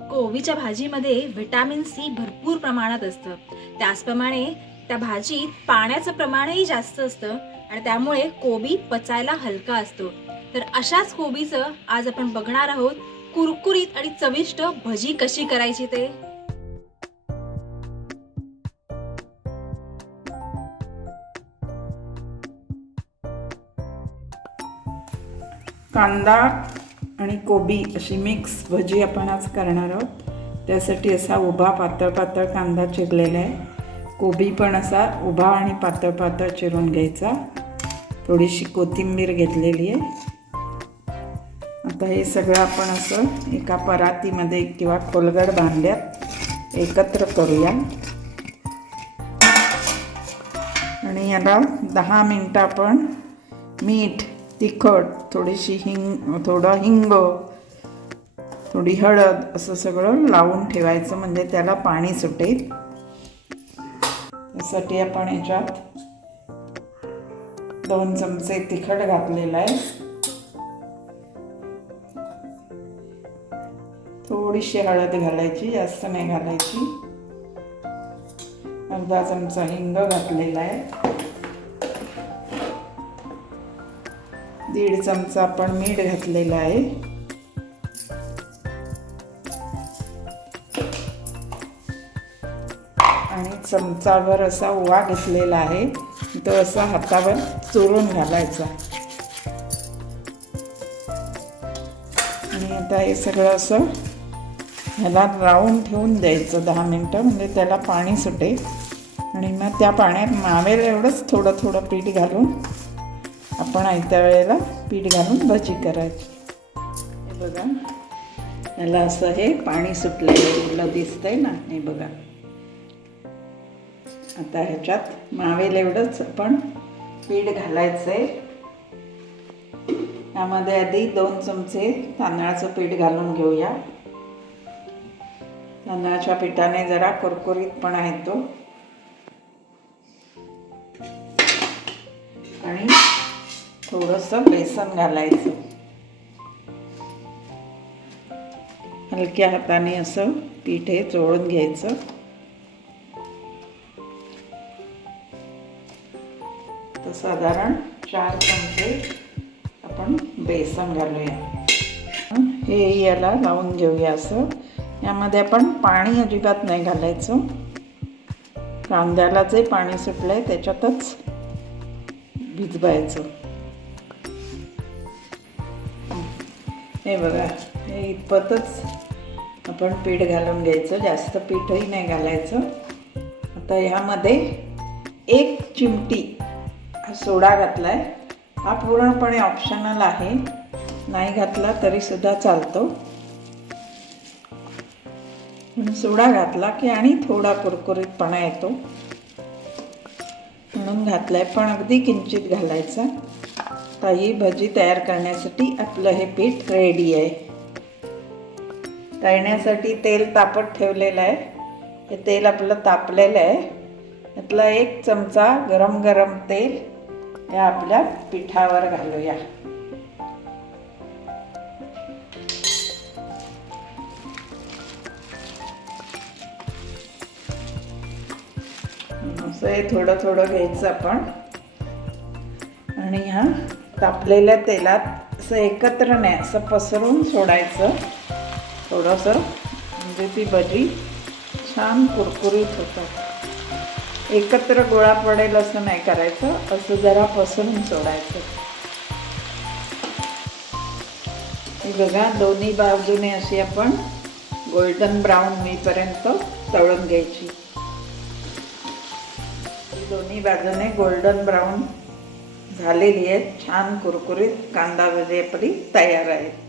कोबीच्या भाजीमध्ये vitamin C भरपूर प्रमाणात असतं. त्याचप्रमाणे त्या भाजीत पाण्याचं प्रमाणही जास्त असतं आणि त्यामुळे कोबी पचायला हलका असतो. तर अशाच कोबीचं आज आपण बघणार आहोत. कुरकुरीत आणि चविष्ट भजी कशी करायची ते? कांदा आणि कोबी अशी मिक्स भजी आपण आज करणार आहोत. त्यासाठी असा उभा पातळ पातळ कांदा चिरलेला आहे. कोबी पण असा उभा आणि पातळ पातळ चिरून घ्यायचा. थोडीशी कोथिंबीर घेतलेली आहे. आता हे सगळं आपण असं एका परातीमध्ये किंवा खोलगड बांधल्यात एकत्र करूया. आणि याला दहा मिनटं आपण मीठ तिखट थोडीशी हिंग थोडं हिंग थोडी हळद असं सगळं लावून ठेवायचं म्हणजे त्याला पाणी सुटेल. त्यासाठी आपण याच्यात दोन चमचे तिखट घातलेलं आहे. थोडीशी हळद घालायची जास्त नाही घालायची. अर्धा चमचा हिंग घातलेला आहे. दीड चमचा आपण मीठ घातलेलं आहे. आणि चमचावर असा ओवा घेतलेला आहे. तो असा हातावर चोरून घालायचा. आणि आता हे सगळं असं ह्याला राऊंड ठेवून द्यायचं दहा मिनटं म्हणजे त्याला पाणी सुटेल. आणि मग त्या पाण्यात मावेल एवढंच थोडं थोडं पीठ घालून आपण आयत्या वेळेला पीठ घालून भजी करायची. हे बघा. मला असं हे पाणी सुटलेलं उरलं दिसतंय ना? हे बघा. आता ह्याच्यात मावेल एवढंच आपण पीठ घालायचं आहे त्यामध्ये आधी दोन चमचे तांदळाचं पीठ घालून घेऊया. तांदळाच्या पिठाने जरा कुरकुरीतपणा येतो आणि थोडंसं बेसन घालायचं. हलक्या हाताने असं पीठ हे चोळून घ्यायचं. तर साधारण चार चमचे आपण बेसन घालूया. हे याला लावून घेऊया असं. यामध्ये आपण पाणी अजिबात नाही घालायचं. कांद्याला जे पाणी सुटलं आहे त्याच्यातच भिजवायचं. हे बघा हे इतपतच आपण पीठ घालून घ्यायचं. जास्त पीठही नाही घालायचं. आता ह्यामध्ये एक चिमटी हा सोडा घातला आहे हा पूर्णपणे ऑप्शनल आहे. नाही घातला तरीसुद्धा चालतो. म्हणून सोडा घातला की आणि थोडा कुरकुरीतपणा येतो. म्हणून घातला आहे पण अगदी किंचित घालायचा. आता ही भजी तयार करण्यासाठी आपलं हे पीठ रेडी आहे. तळण्यासाठी तेल तापत ठेवलेलं आहे. हे तेल आपलं तापलेलं आहे. यातला एक चमचा गरम गरम तेल या आपल्या पिठावर घालूया. असं हे थोडं थोडं घ्यायचं आपण. आणि ह्या तापलेल्या तेलात असं एकत्र नाही असं पसरून सोडायचं. थोडंसं म्हणजे ती भजी छान कुरकुरीत होतात. एकत्र गोळा पडेल असं नाही करायचं असं जरा पसरून सोडायचं. बघा दोन्ही बाजूने अशी आपण गोल्डन ब्राऊन होईपर्यंत तळून घ्यायची. दोन्ही बाजूने गोल्डन ब्राऊन झालेली आहेत छान कुरकुरीत कांदा भजी आपली तयार आहेत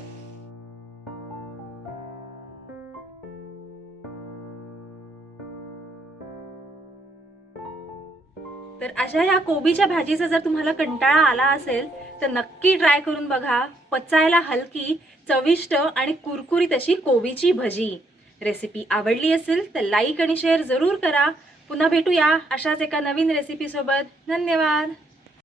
तर अशा ह्या कोबीच्या भाजीचा जर तुम्हाला कंटाळा आला असेल तर नक्की ट्राय करून बघा. पचायला हलकी चविष्ट आणि कुरकुरीत अशी कोबीची भजी. रेसिपी आवडली असेल तर लाईक आणि शेअर जरूर करा. पुन्हा भेटूया अशाच एका नवीन रेसिपीसोबत धन्यवाद.